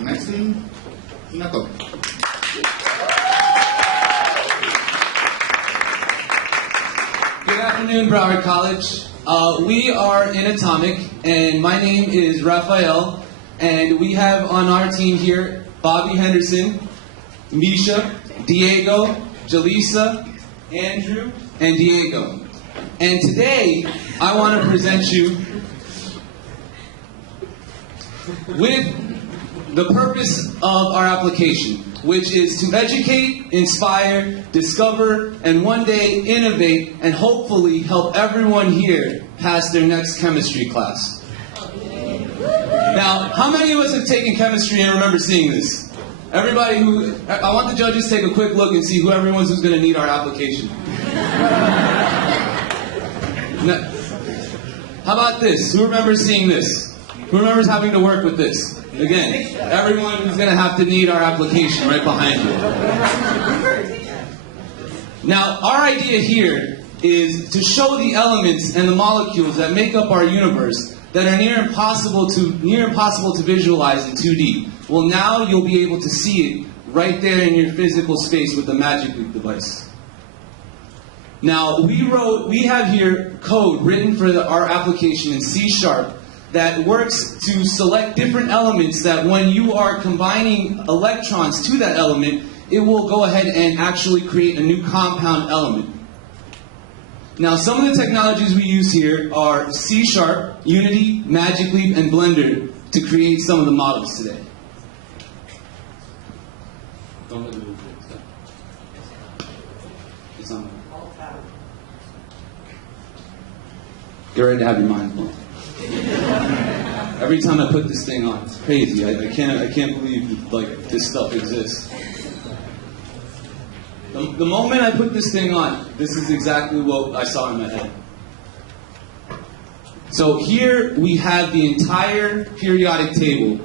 Next thing, inAtomic. Good afternoon, Broward College. We are inAtomic, and my name is Raphael, and we have on our team here Bobby Henderson, Misha, Diego, Jaleesa, Andrew, and Diego. And today, I want to present you with the purpose of our application, which is to educate, inspire, discover, and one day innovate and hopefully help everyone here pass their next chemistry class. Now, how many of us have taken chemistry and remember seeing this? Everybody who, I want the judges to take a quick look and see who everyone's who's going to need our application. Now, how about this? Who remembers seeing this? Who remembers having to work with this? Again, everyone who's going to have to need our application right behind you. Now, our idea here is to show the elements and the molecules that make up our universe that are near impossible to visualize in 2D. Well, now you'll be able to see it right there in your physical space with the Magic Leap device. Now, we have here code written for our application in C# that works to select different elements that when you are combining electrons to that element, it will go ahead and actually create a new compound element. Now, some of the technologies we use here are C#, Unity, Magic Leap, and Blender to create some of the models today. Get ready to have your mind blown. Every time I put this thing on, it's crazy. I can't believe like this stuff exists. The moment I put this thing on, this is exactly what I saw in my head. So here we have the entire periodic table.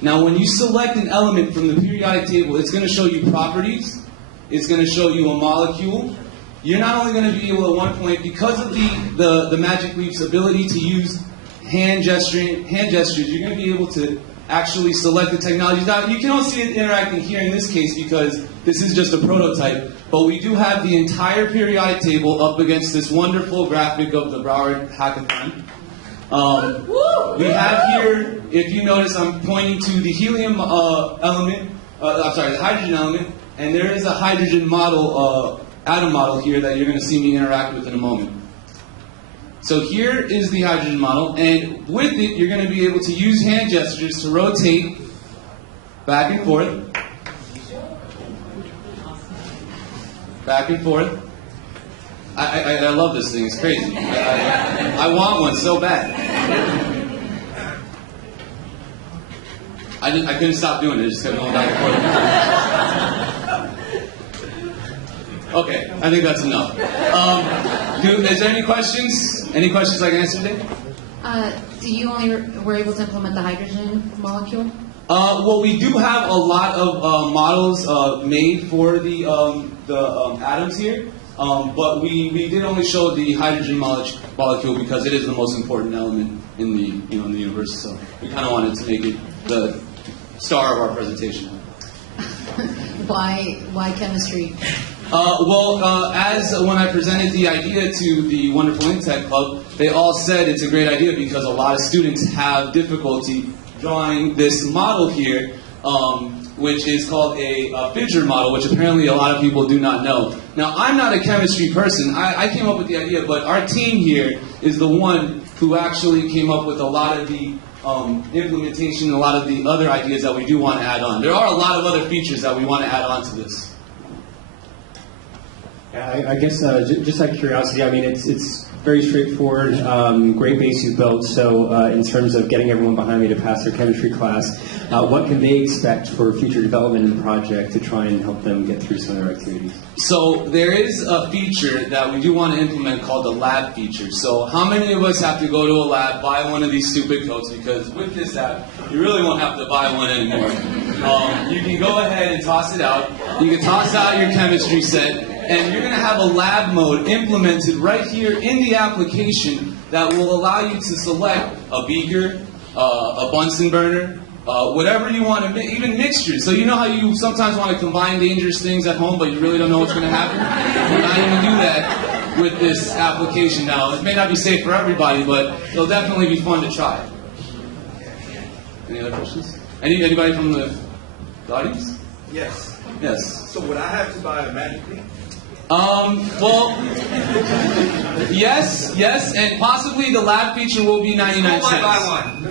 Now when you select an element from the periodic table, it's going to show you properties, it's going to show you a molecule. You're not only going to be able at one point, because of the Magic Leap's ability to use hand gestures, you're going to be able to actually select the technologies. Now, you can all see it interacting here in this case because this is just a prototype, but we do have the entire periodic table up against this wonderful graphic of the Broward Hackathon. We have here, if you notice, I'm pointing to the helium element, the hydrogen element, and there is a hydrogen model, atom model here that you're going to see me interact with in a moment. So here is the hydrogen model, and with it, you're going to be able to use hand gestures to rotate back and forth, back and forth. I love this thing, it's crazy. I want one so bad. I couldn't stop doing it, I just kept going back and forth. Okay, I think that's enough. Is there any questions? Any questions I can answer today? Do you only were able to implement the hydrogen molecule? Well, we do have a lot of models made for the atoms here, but we did only show the hydrogen molecule because it is the most important element in the in the universe. So we kind of wanted to make it the star of our presentation. Why chemistry? As when I presented the idea to the wonderful InTech Club, they all said it's a great idea because a lot of students have difficulty drawing this model here, which is called a figure model, which apparently a lot of people do not know. Now, I'm not a chemistry person. I came up with the idea, but our team here is the one who actually came up with a lot of the implementation and a lot of the other ideas that we do want to add on. There are a lot of other features that we want to add on to this. Yeah, I guess just out of curiosity, I mean, it's very straightforward, great base you've built. So in terms of getting everyone behind me to pass their chemistry class, what can they expect for future development in the project to try and help them get through some of their activities? So there is a feature that we do want to implement called the lab feature. So how many of us have to go to a lab, buy one of these stupid coats? Because with this app, you really won't have to buy one anymore. You can go ahead and toss it out. You can toss out your chemistry set. And you're going to have a lab mode implemented right here in the application that will allow you to select a beaker, a Bunsen burner, whatever you want to even mixtures. So you know how you sometimes want to combine dangerous things at home, but you really don't know what's going to happen? We're not going to do that with this application now. It may not be safe for everybody, but it'll definitely be fun to try. Any other questions? Anybody from the audience? Yes. Yes. So would I have to buy a magic leap? Well, yes, and possibly the lab feature will be 99 I cents. might buy one.